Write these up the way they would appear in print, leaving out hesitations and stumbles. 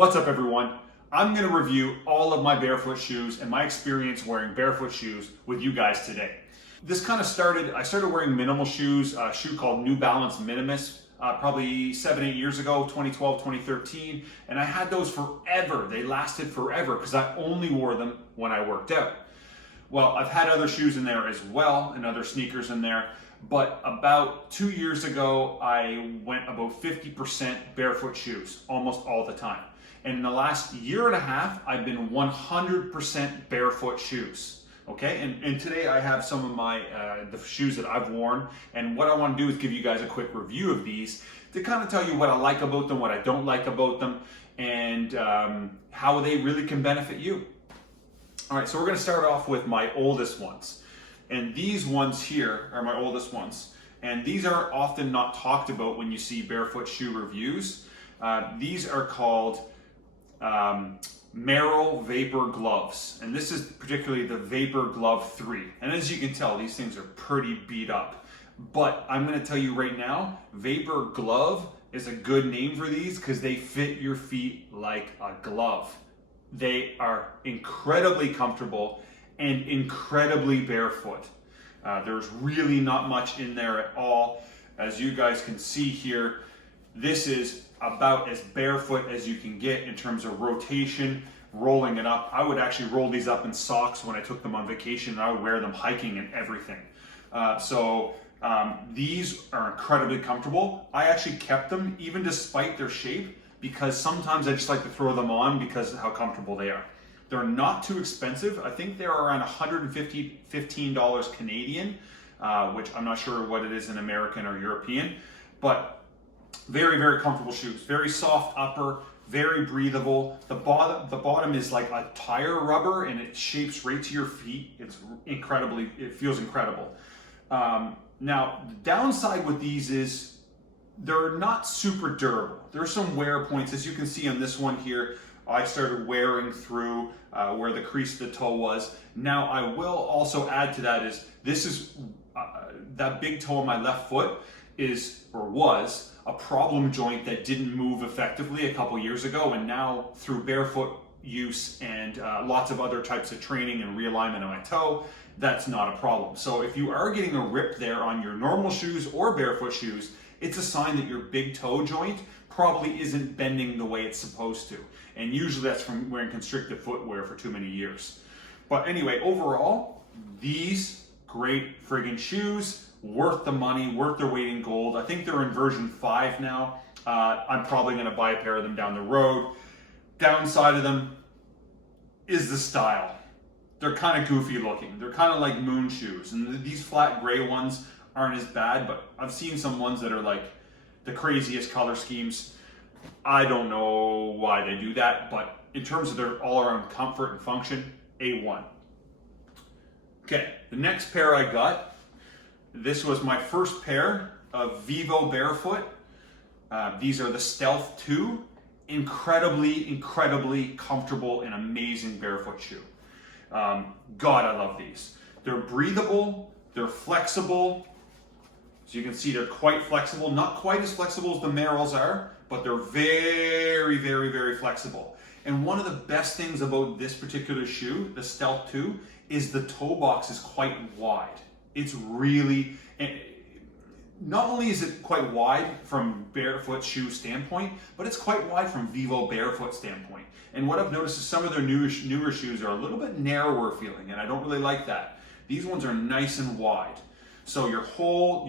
What's up everyone? I'm going to review all of my barefoot shoes and my experience wearing barefoot shoes with you guys today. This kind of I started wearing minimal shoes, a shoe called New Balance Minimus, probably 7-8 years ago, 2012, 2013, and I had those forever. They lasted forever because I only wore them when I worked out. Well, I've had other shoes in there as well and other sneakers in there, but about 2 years ago, I went about 50% barefoot shoes almost all the time. And in the last year and a half, I've been 100% barefoot shoes. Okay, and today I have some of my the shoes that I've worn, and what I want to do is give you guys a quick review of these to kind of tell you what I like about them, what I don't like about them, and how they really can benefit you. All right, so we're going to start off with my oldest ones, and these ones here are my oldest ones, and these are often not talked about when you see barefoot shoe reviews. These are called Merrell Vapor Gloves, and this is particularly the Vapor Glove 3, and as you can tell, these things are pretty beat up, but I'm going to tell you right now, Vapor Glove is a good name for these because they fit your feet like a glove. They are incredibly comfortable and incredibly barefoot. There's really not much in there at all. As you guys can see here, this is about as barefoot as you can get in terms of rotation, rolling it up. I would actually roll these up in socks when I took them on vacation, and I would wear them hiking and everything. These are incredibly comfortable. I actually kept them even despite their shape because sometimes I just like to throw them on because of how comfortable they are. They're not too expensive. I think they're around $115 Canadian, which I'm not sure what it is in American or European, but very, very comfortable shoes. Very soft upper, very breathable. The bottom is like a tire rubber and it shapes right to your feet. It feels incredible. Now, the downside with these is they're not super durable. There's some wear points, as you can see on this one here. I started wearing through where the crease of the toe was. Now, I will also add to that is that big toe on my left foot was a problem joint that didn't move effectively a couple years ago, and now through barefoot use and lots of other types of training and realignment of my toe, that's not a problem. So if you are getting a rip there on your normal shoes or barefoot shoes, it's a sign that your big toe joint probably isn't bending the way it's supposed to. And usually that's from wearing constrictive footwear for too many years. But anyway, overall, these great friggin' shoes, worth the money, worth their weight in gold. I think they're in version 5 now. I'm probably gonna buy a pair of them down the road. Downside of them is the style. They're kind of goofy looking. They're kind of like moon shoes. And these flat gray ones aren't as bad, but I've seen some ones that are like the craziest color schemes. I don't know why they do that, but in terms of their all-around comfort and function, A1. Okay, the next pair I got, this was my first pair of Vivo Barefoot. These are the Stealth 2. Incredibly, incredibly comfortable and amazing barefoot shoe. God, I love these. They're breathable, they're flexible. So you can see they're quite flexible, not quite as flexible as the Merrells are, but they're very, very, very flexible. And one of the best things about this particular shoe, the Stealth 2, is the toe box is quite wide. It's really, not only is it quite wide from barefoot shoe standpoint, but it's quite wide from Vivo Barefoot standpoint. And what I've noticed is some of their newer shoes are a little bit narrower feeling, and I don't really like that. These ones are nice and wide. So your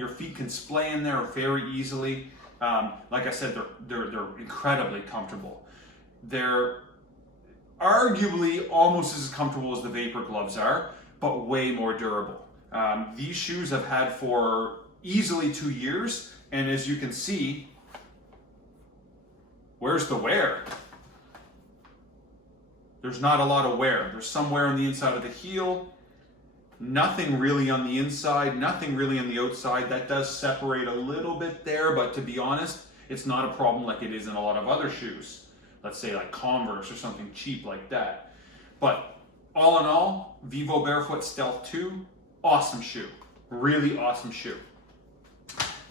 feet can splay in there very easily. Like I said, they're incredibly comfortable. They're arguably almost as comfortable as the Vapor Gloves are, but way more durable. These shoes I've had for easily 2 years, and as you can see, where's the wear? There's not a lot of wear. There's some wear on the inside of the heel, nothing really on the inside, nothing really on the outside. That does separate a little bit there, but to be honest, it's not a problem like it is in a lot of other shoes. Let's say like Converse or something cheap like that. But all in all, Vivo Barefoot Stealth 2, awesome shoe. Really awesome shoe.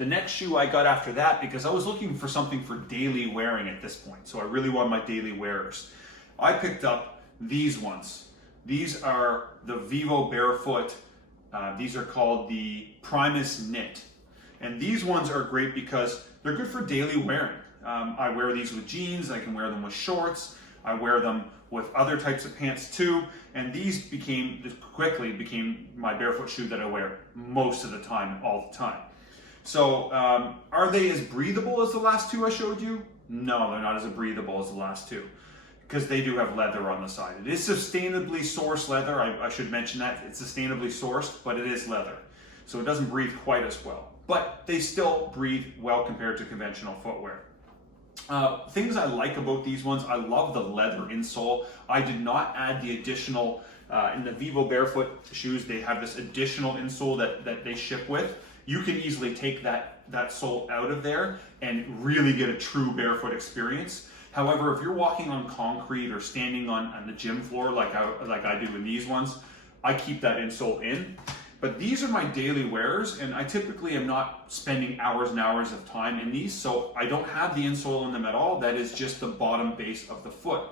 The next shoe I got after that, because I was looking for something for daily wearing at this point, so I really wanted my daily wearers. I picked up these ones. These are the Vivo Barefoot. These are called the Primus Knit. And these ones are great because they're good for daily wearing. I wear these with jeans, I can wear them with shorts, I wear them with other types of pants too, and these quickly became my barefoot shoe that I wear most of the time, all the time. So are they as breathable as the last two I showed you? No, they're not as breathable as the last two, because they do have leather on the side. It is sustainably sourced leather. I should mention that. It's sustainably sourced, but it is leather. So it doesn't breathe quite as well. But they still breathe well compared to conventional footwear. Things I like about these ones, I love the leather insole. I did not add the additional, in the Vivo Barefoot shoes, they have this additional insole that they ship with. You can easily take that sole out of there and really get a true barefoot experience. However, if you're walking on concrete or standing on the gym floor like I do in these ones, I keep that insole in. But these are my daily wearers, and I typically am not spending hours and hours of time in these, so I don't have the insole in them at all. That is just the bottom base of the foot.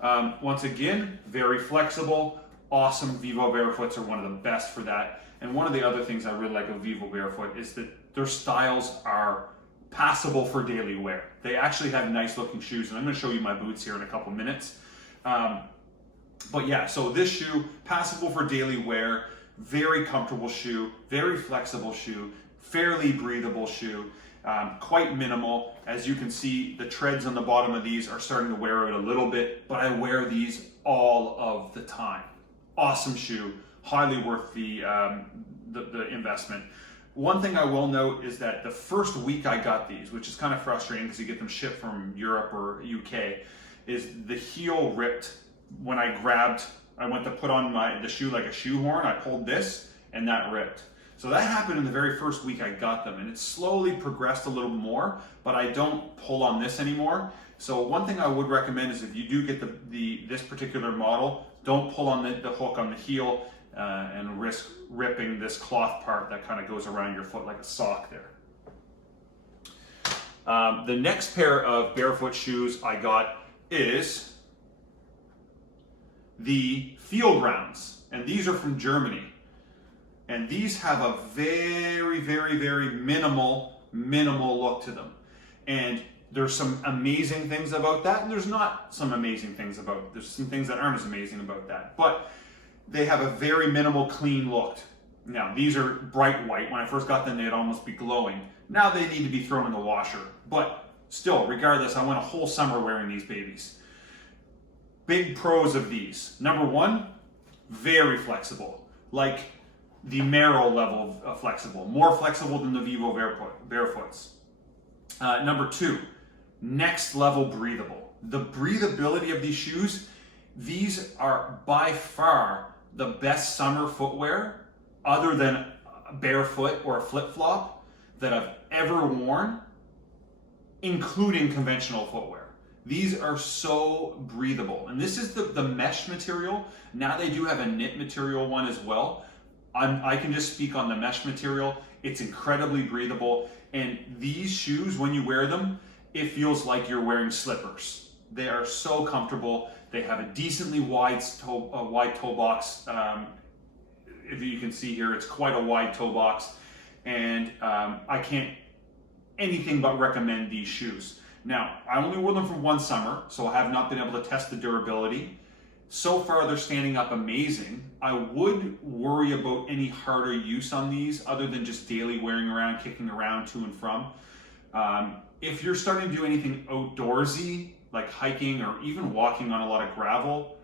Once again, very flexible, awesome. Vivo Barefoots are one of the best for that. And one of the other things I really like of Vivo Barefoot is that their styles are passable for daily wear. They actually have nice looking shoes, and I'm going to show you my boots here in a couple minutes. But yeah, so this shoe, passable for daily wear, very comfortable shoe, very flexible shoe, fairly breathable shoe, quite minimal. As you can see, the treads on the bottom of these are starting to wear out a little bit, but I wear these all of the time. Awesome shoe, highly worth the investment. One thing I will note is that the first week I got these, which is kind of frustrating because you get them shipped from Europe or UK, is the heel ripped when I went to put on the shoe like a shoehorn. I pulled this and that ripped. So that happened in the very first week I got them, and it slowly progressed a little more, but I don't pull on this anymore. So one thing I would recommend is if you do get this particular model, don't pull on the hook on the heel and risk ripping this cloth part that kind of goes around your foot like a sock there. The next pair of barefoot shoes I got is the Feelgrounds, and these are from Germany. And these have a very, very, very minimal look to them. And there's some amazing things about that, and there's not some amazing things about, there's some things that aren't as amazing about that. But they have a very minimal, clean look. Now, these are bright white. When I first got them, they'd almost be glowing. Now they need to be thrown in the washer. But still, regardless, I went a whole summer wearing these babies. Big pros of these. Number one, very flexible. Like the Merrell level of flexible. More flexible than the Vivo Barefoots. Number two, next level breathable. The breathability of these shoes, these are by far the best summer footwear, other than a barefoot or a flip-flop, that I've ever worn, including conventional footwear. These are so breathable. And this is the mesh material. Now they do have a knit material one as well. I can just speak on the mesh material. It's incredibly breathable. And these shoes, when you wear them, it feels like you're wearing slippers. They are so comfortable. They have a decently wide toe box. If you can see here, it's quite a wide toe box. And I can't anything but recommend these shoes. Now, I only wore them for one summer, so I have not been able to test the durability. So far, they're standing up amazing. I would worry about any harder use on these other than just daily wearing around, kicking around to and from. If you're starting to do anything outdoorsy, like hiking or even walking on a lot of gravel,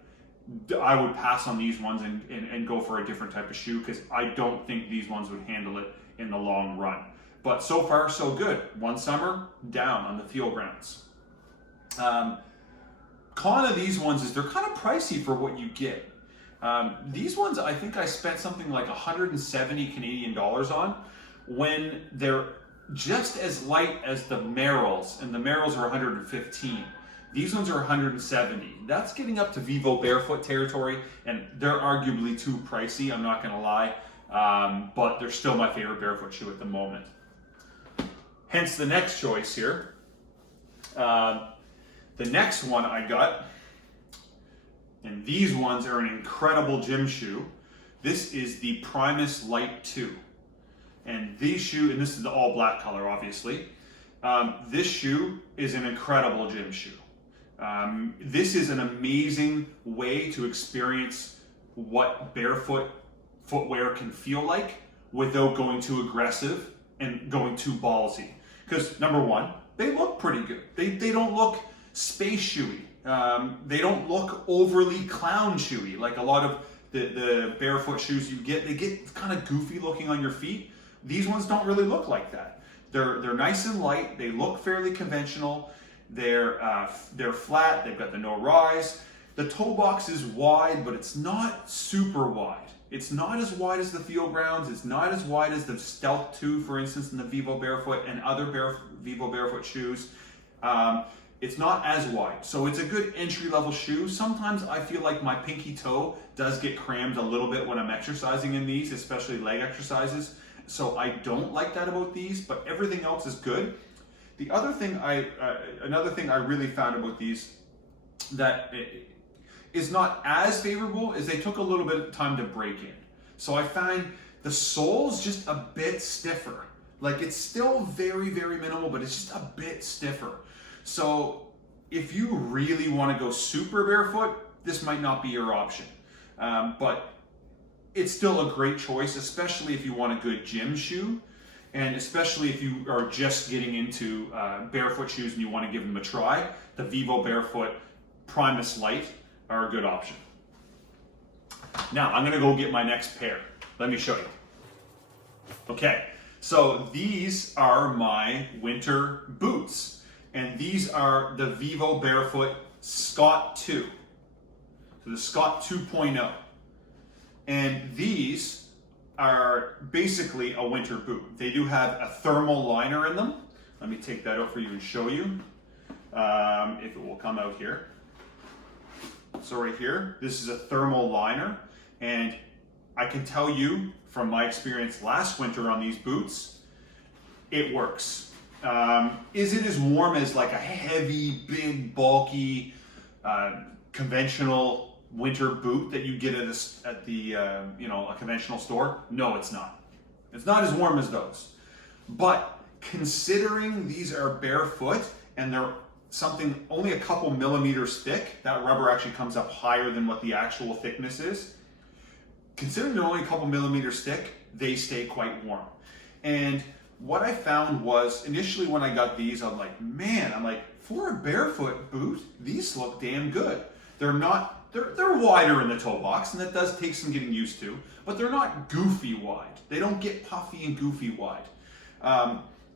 I would pass on these ones and go for a different type of shoe, because I don't think these ones would handle it in the long run. But so far, so good. One summer, down on the Feelgrounds. Con of these ones is they're kind of pricey for what you get. These ones, I think I spent something like 170 Canadian dollars on, when they're just as light as the Merrells, and the Merrells are 115. These ones are 170. That's getting up to Vivo Barefoot territory, and they're arguably too pricey, I'm not gonna lie, but they're still my favorite barefoot shoe at the moment. hence the next choice here. The next one I got, and these ones are an incredible gym shoe. This is the Primus Lite 2. And these shoe, and this is the all black color, obviously. This shoe is an incredible gym shoe. This is an amazing way to experience what barefoot footwear can feel like without going too aggressive and going too ballsy. Because number one, they look pretty good. They don't look space shoey. They don't look overly clown shoey like a lot of the barefoot shoes you get. They get kind of goofy looking on your feet. These ones don't really look like that. They're nice and light. They look fairly conventional. They're flat. They've got the no rise. The toe box is wide, but it's not super wide. It's not as wide as the Feelgrounds. It's not as wide as the Stealth 2, for instance, in the Vivo Barefoot and other Vivo Barefoot shoes. It's not as wide, so it's a good entry-level shoe. Sometimes I feel like my pinky toe does get crammed a little bit when I'm exercising in these, especially leg exercises. So I don't like that about these, but everything else is good. The other thing another thing I really found about these that is not as favorable is they took a little bit of time to break in. So I find the sole's just a bit stiffer. Like it's still very, very minimal, but it's just a bit stiffer. So if you really want to go super barefoot, this might not be your option. But it's still a great choice, especially if you want a good gym shoe, and especially if you are just getting into barefoot shoes and you want to give them a try. The Vivo Barefoot Primus Lite are a good option. Now I'm gonna go get my next pair. Let me show you. Okay, so these are my winter boots, and these are the Vivo Barefoot Scott 2. So the Scott 2.0. And these are basically a winter boot. They do have a thermal liner in them. Let me take that out for you and show you if it will come out here. So right here, this is a thermal liner, and I can tell you from my experience last winter on these boots, it works. Is it as warm as like a heavy, big, bulky, conventional winter boot that you get at the a conventional store? No, it's not. It's not as warm as those. But considering these are barefoot and they're something only a couple millimeters thick, that rubber actually comes up higher than what the actual thickness is. Considering they're only a couple millimeters thick, they stay quite warm. And what I found was initially when I got these, I'm like, for a barefoot boot, these look damn good. They're wider in the toe box, and that does take some getting used to, but they're not goofy wide. They don't get puffy and goofy wide.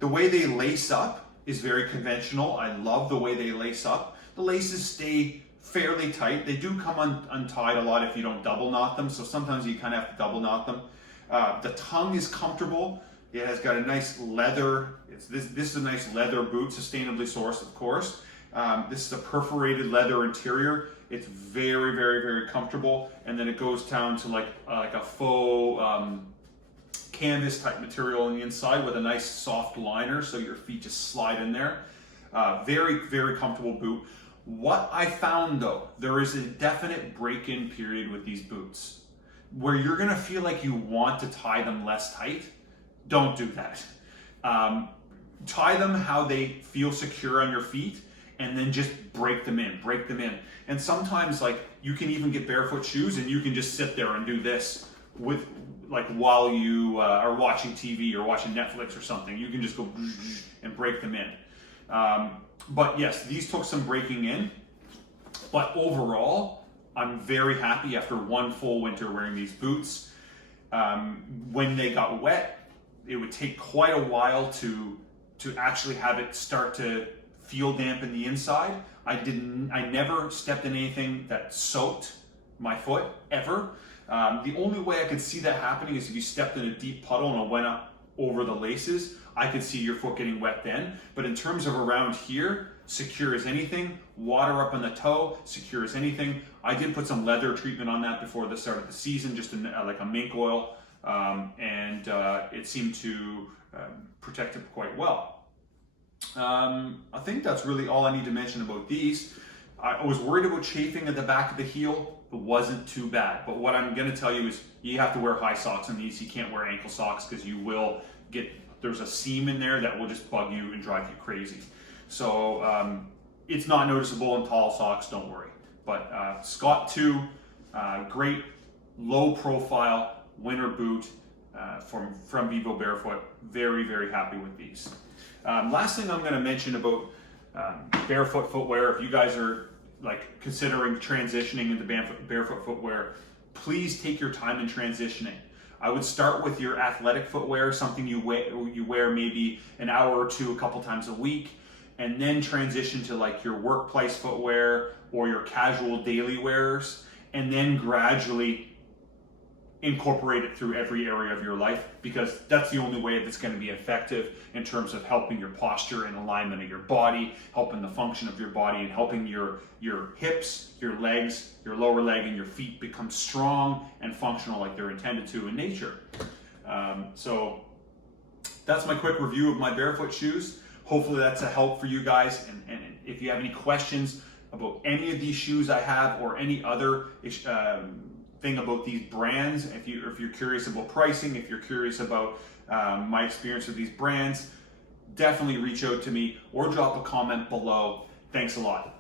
The way they lace up is very conventional. I love the way they lace up. The laces stay fairly tight. They do come untied a lot if you don't double knot them, so sometimes you kind of have to double knot them. The tongue is comfortable. It has got a nice leather. This is a nice leather boot, sustainably sourced, of course. This is a perforated leather interior. It's very, very, very comfortable, and then it goes down to like a faux canvas type material on the inside with a nice soft liner, so your feet just slide in there. Very, very comfortable boot. What I found though, there is a definite break-in period with these boots where you're gonna feel like you want to tie them less tight. Don't do that. Tie them how they feel secure on your feet, and then just break them in. And sometimes like you can even get barefoot shoes and you can just sit there and do this with while you are watching TV or watching Netflix or something. You can just go and break them in. But yes, these took some breaking in, but overall, I'm very happy after one full winter wearing these boots. When they got wet, it would take quite a while to actually have it start to feel damp in the inside. I never stepped in anything that soaked my foot, ever. The only way I could see that happening is if you stepped in a deep puddle and it went up over the laces. I could see your foot getting wet then. But in terms of around here, secure as anything, water up on the toe, secure as anything. I did put some leather treatment on that before the start of the season, just like a mink oil, and it seemed to protect it quite well. I think that's really all I need to mention about these. I was worried about chafing at the back of the heel. It wasn't too bad. But what I'm going to tell you is you have to wear high socks on these. You can't wear ankle socks because you will get, there's a seam in there that will just bug you and drive you crazy. So it's not noticeable in tall socks, don't worry. But Scott 2, great low profile winter boot from Vivo Barefoot. Very, very happy with these. Last thing I'm going to mention about barefoot footwear, if you guys are like considering transitioning into barefoot footwear, please take your time in transitioning. I would start with your athletic footwear, something you wear maybe an hour or two a couple times a week, and then transition to like your workplace footwear or your casual daily wears, and then gradually incorporate it through every area of your life, because that's the only way that's going to be effective in terms of helping your posture and alignment of your body, helping the function of your body, and helping your hips, your legs, your lower leg, and your feet become strong and functional like they're intended to in nature. So that's my quick review of my barefoot shoes. Hopefully that's a help for you guys, and if you have any questions about any of these shoes I have or any other thing about these brands, if you're curious about pricing, if you're curious about my experience with these brands, definitely reach out to me or drop a comment below. Thanks a lot.